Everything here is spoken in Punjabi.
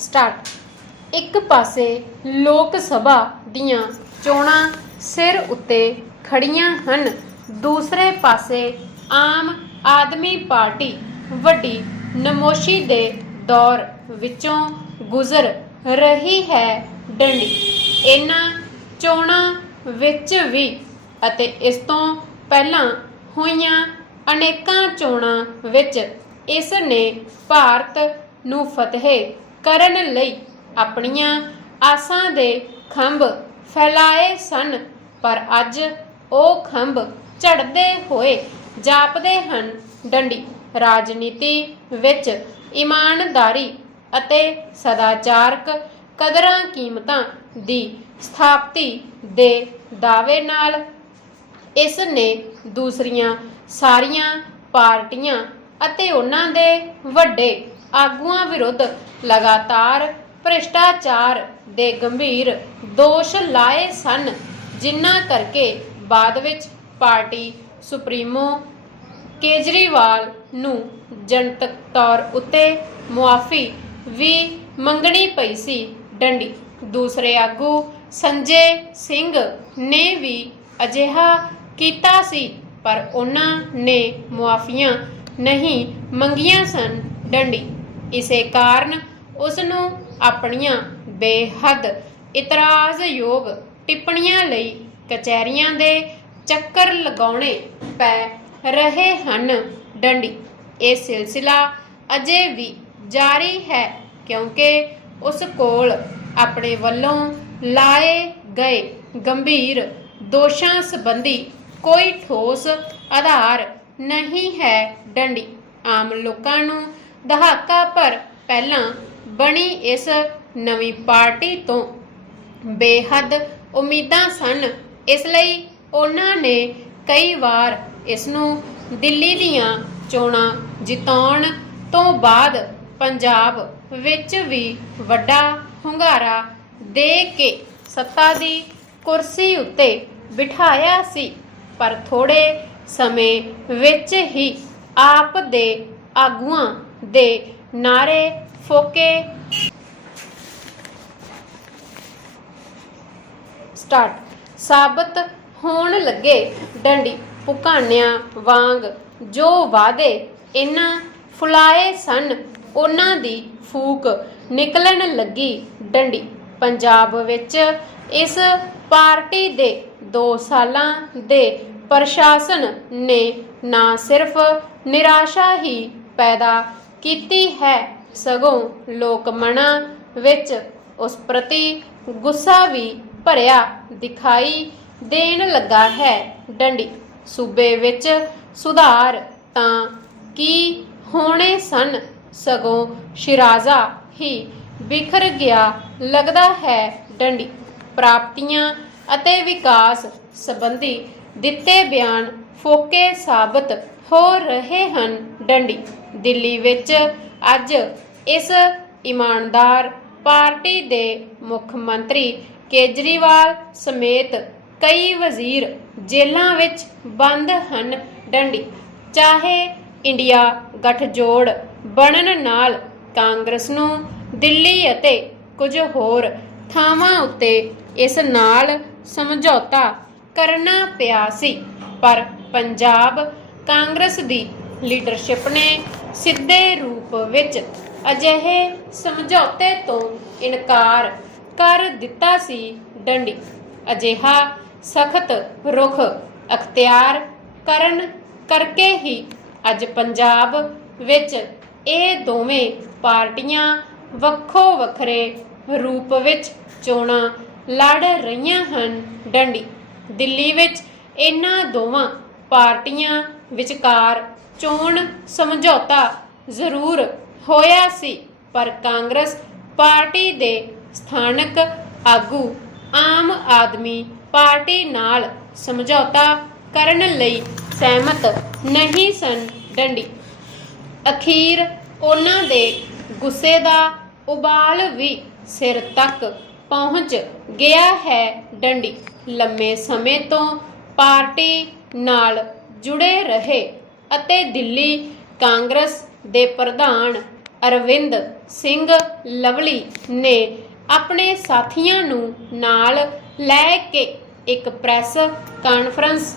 ਸਟਾਰਟ। ਇੱਕ ਪਾਸੇ ਲੋਕ ਸਭਾ ਦੀਆਂ ਚੋਣਾਂ ਸਿਰ ਉੱਤੇ ਖੜੀਆਂ ਹਨ, ਦੂਸਰੇ ਪਾਸੇ ਆਮ ਆਦਮੀ ਪਾਰਟੀ ਵੱਡੀ ਨਮੋਸ਼ੀ ਦੇ ਦੌਰ ਵਿੱਚੋਂ ਗੁਜ਼ਰ ਰਹੀ ਹੈ ਡੰਡੀ। ਇਹਨਾਂ ਚੋਣਾਂ ਵਿੱਚ ਵੀ ਅਤੇ ਇਸ ਤੋਂ ਪਹਿਲਾਂ ਹੋਈਆਂ ਅਨੇਕਾਂ ਚੋਣਾਂ ਵਿੱਚ ਇਸ ਨੇ ਭਾਰਤ ਨੂੰ ਫਤਿਹ ਕਰਨ ਲਈ ਆਪਣੀਆਂ ਆਸਾਂ ਦੇ ਖੰਭ ਫੈਲਾਏ ਸਨ, ਪਰ ਅੱਜ ਉਹ ਖੰਭ ਝੜਦੇ ਹੋਏ ਜਾਪਦੇ ਹਨ। ਡੰਡੀ, ਰਾਜਨੀਤੀ ਵਿੱਚ ਇਮਾਨਦਾਰੀ ਅਤੇ ਸਦਾਚਾਰਕ ਕਦਰਾਂ ਕੀਮਤਾਂ ਦੀ ਸਥਾਪਤੀ ਦੇ ਦਾਅਵੇ ਨਾਲ ਇਸ ਨੇ ਦੂਸਰੀਆਂ ਸਾਰੀਆਂ ਪਾਰਟੀਆਂ ਅਤੇ ਉਹਨਾਂ ਦੇ ਵੱਡੇ ਆਗੂਆਂ ਵਿਰੁੱਧ ਲਗਾਤਾਰ ਭ੍ਰਿਸ਼ਟਾਚਾਰ ਦੇ ਗੰਭੀਰ ਦੋਸ਼ ਲਾਏ ਸਨ, ਜਿਨ੍ਹਾਂ ਕਰਕੇ ਬਾਅਦ ਵਿੱਚ ਪਾਰਟੀ ਸੁਪਰੀਮੋ ਕੇਜਰੀਵਾਲ ਨੂੰ ਜਨਤਕ ਤੌਰ ਉੱਤੇ ਮੁਆਫੀ ਵੀ ਮੰਗਣੀ ਪਈ ਸੀ ਡੰਡੀ। ਦੂਸਰੇ ਆਗੂ ਸੰਜੇ ਸਿੰਘ ਨੇ ਵੀ ਅਜਿਹਾ ਕੀਤਾ ਸੀ, ਪਰ ਉਹਨਾਂ ਨੇ ਮੁਆਫੀਆਂ ਨਹੀਂ ਮੰਗੀਆਂ ਸਨ ਡੰਡੀ। ਇਸੇ ਕਾਰਨ ਉਸ ਨੂੰ ਆਪਣੀਆਂ ਬੇਹੱਦ ਇਤਰਾਜ਼ਯੋਗ ਟਿੱਪਣੀਆਂ ਲਈ ਕਚਹਿਰੀਆਂ ਦੇ ਚੱਕਰ ਲਗਾਉਣੇ ਪੈ ਰਹੇ ਹਨ। ਡੰਡੀ, ਇਹ ਸਿਲਸਿਲਾ ਅਜੇ ਵੀ ਜਾਰੀ ਹੈ ਕਿਉਂਕਿ ਉਸ ਕੋਲ ਆਪਣੇ ਵੱਲੋਂ ਲਾਏ ਗਏ ਗੰਭੀਰ ਦੋਸ਼ਾਂ ਸੰਬੰਧੀ ਕੋਈ ਠੋਸ ਆਧਾਰ ਨਹੀਂ ਹੈ। ਡੰਡੀ, ਆਮ ਲੋਕਾਂ ਨੂੰ ਦਹਾਕਾ ਭਰ ਪਹਿਲਾਂ ਬਣੀ ਇਸ ਨਵੀਂ ਪਾਰਟੀ ਤੋਂ। ਬੇਹੱਦ ਉਮੀਦਾਂ ਸਨ। ਇਸ ਲਈ ਉਹਨਾਂ ਨੇ ਕਈ ਵਾਰ ਇਸ ਨੂੰ ਦਿੱਲੀ ਦੀਆਂ ਚੋਣਾਂ ਜਿਤਾਉਣ ਤੋਂ ਬਾਅਦ ਪੰਜਾਬ ਵਿੱਚ ਵੀ ਵੱਡਾ ਹੁੰਗਾਰਾ ਦੇ ਕੇ ਸੱਤਾ ਦੀ ਕੁਰਸੀ ਉੱਤੇ ਬਿਠਾਇਆ ਸੀ। ਪਰ ਥੋੜੇ ਸਮੇਂ ਵਿੱਚ ਹੀ ਆਪ ਦੇ ਆਗੂਆਂ ਦੇ ਨਾਰੇ ਫੋਕੇ। ਸਟਾਰਟ। ਸਾਬਤ ਹੋਣ ਲੱਗੇ ਡੰਡੀ ਪੁਕਾਨਿਆਂ ਵਾਂਗ। ਜੋ ਵਾਅਦੇ ਇਹਨਾਂ ਫੁਲਾਏ ਸਨ, ਉਹਨਾਂ ਦੀ ਫੂਕ ਨਿਕਲਣ ਲੱਗੀ ਡੰਡੀ। ਪੰਜਾਬ ਵਿੱਚ ਇਸ ਪਾਰਟੀ ਦੇ 2 ਸਾਲਾਂ ਦੇ ਪ੍ਰਸ਼ਾਸਨ ਨੇ ਨਾ ਸਿਰਫ ਨਿਰਾਸ਼ਾ ਹੀ ਪੈਦਾ ਕੀਤੀ ਹੈ। ਸਗੋਂ ਲੋਕ ਮਨਾਂ ਵਿੱਚ ਉਸ ਪ੍ਰਤੀ ਗੁੱਸਾ ਵੀ ਭਰਿਆ ਦਿਖਾਈ ਦੇਣ ਲੱਗਾ ਹੈ। ਡੰਡੀ, ਸੂਬੇ ਵਿੱਚ ਸੁਧਾਰ ਤਾਂ ਕੀ ਹੋਣੇ ਸਨ? ਸਗੋਂ ਸ਼ਿਰਾਜ਼ਾ ਹੀ ਬਿਖਰ ਗਿਆ, ਲੱਗਦਾ ਹੈ ਡੰਡੀ, ਪ੍ਰਾਪਤੀਆਂ ਅਤੇ ਵਿਕਾਸ ਸੰਬੰਧੀ ਦਿੱਤੇ ਬਿਆਨ ਫੋਕੇ ਸਾਬਤ ਹੋ ਰਹੇ ਹਨ। ਡੰਡੀ ਦਿੱਲੀ ਵਿੱਚ ਅੱਜ ਇਸ ਇਮਾਨਦਾਰ ਪਾਰਟੀ ਦੇ ਮੁੱਖ ਮੰਤਰੀ ਕੇਜਰੀਵਾਲ ਸਮੇਤ ਕਈ ਵਜ਼ੀਰ ਜੇਲ੍ਹਾਂ ਵਿੱਚ ਬੰਦ ਹਨ ਡੰਡੀ। ਚਾਹੇ ਇੰਡੀਆ ਗੱਠਜੋੜ ਬਣਨ ਨਾਲ ਕਾਂਗਰਸ ਨੂੰ ਦਿੱਲੀ ਅਤੇ ਕੁਝ ਹੋਰ ਥਾਵਾਂ ਉੱਤੇ ਇਸ ਨਾਲ ਸਮਝੌਤਾ ਕਰਨਾ ਪਿਆ ਸੀ, ਪਰ ਪੰਜਾਬ ਕਾਂਗਰਸ ਦੀ ਲੀਡਰਸ਼ਿਪ ਨੇ ਸਿੱਧੇ ਰੂਪ ਵਿੱਚ ਅਜਿਹੇ ਸਮਝੌਤੇ ਤੋਂ ਇਨਕਾਰ ਕਰ ਦਿੱਤਾ ਸੀ ਡੰਡੀ। ਅਜਿਹਾ ਸਖਤ ਰੁਖ ਅਖਤਿਆਰ ਕਰਨ ਕਰਕੇ ਹੀ ਅੱਜ ਪੰਜਾਬ ਵਿੱਚ ਇਹ ਦੋਵੇਂ ਪਾਰਟੀਆਂ ਵੱਖੋ ਵੱਖਰੇ ਰੂਪ ਵਿੱਚ ਚੋਣਾਂ ਲੜ ਰਹੀਆਂ ਹਨ ਡੰਡੀ। ਦਿੱਲੀ ਵਿੱਚ ਇਹਨਾਂ ਦੋਵਾਂ ਪਾਰਟੀਆਂ ਵਿਚਕਾਰ ਚੋਣ ਸਮਝੌਤਾ ਜ਼ਰੂਰ ਹੋਇਆ ਸੀ, ਪਰ ਕਾਂਗਰਸ ਪਾਰਟੀ ਦੇ ਸਥਾਨਕ ਆਗੂ ਆਮ ਆਦਮੀ ਪਾਰਟੀ ਨਾਲ ਸਮਝੌਤਾ ਕਰਨ ਲਈ ਸਹਿਮਤ ਨਹੀਂ ਸਨ ਡੰਡੀ। ਅਖੀਰ ਉਹਨਾਂ ਦੇ ਗੁੱਸੇ ਦਾ ਉਬਾਲ ਵੀ ਸਿਰ ਤੱਕ ਪਹੁੰਚ ਗਿਆ ਹੈ ਡੰਡੀ। ਲੰਮੇ ਸਮੇਂ ਤੋਂ ਪਾਰਟੀ ਨਾਲ ਜੁੜੇ ਰਹੇ ਅਤੇ ਦਿੱਲੀ ਕਾਂਗਰਸ ਦੇ ਪ੍ਰਧਾਨ ਅਰਵਿੰਦ ਸਿੰਘ ਲਵਲੀ ਨੇ ਆਪਣੇ ਸਾਥੀਆਂ ਨੂੰ ਨਾਲ ਲੈ ਕੇ ਇੱਕ ਪ੍ਰੈਸ ਕਾਨਫਰੰਸ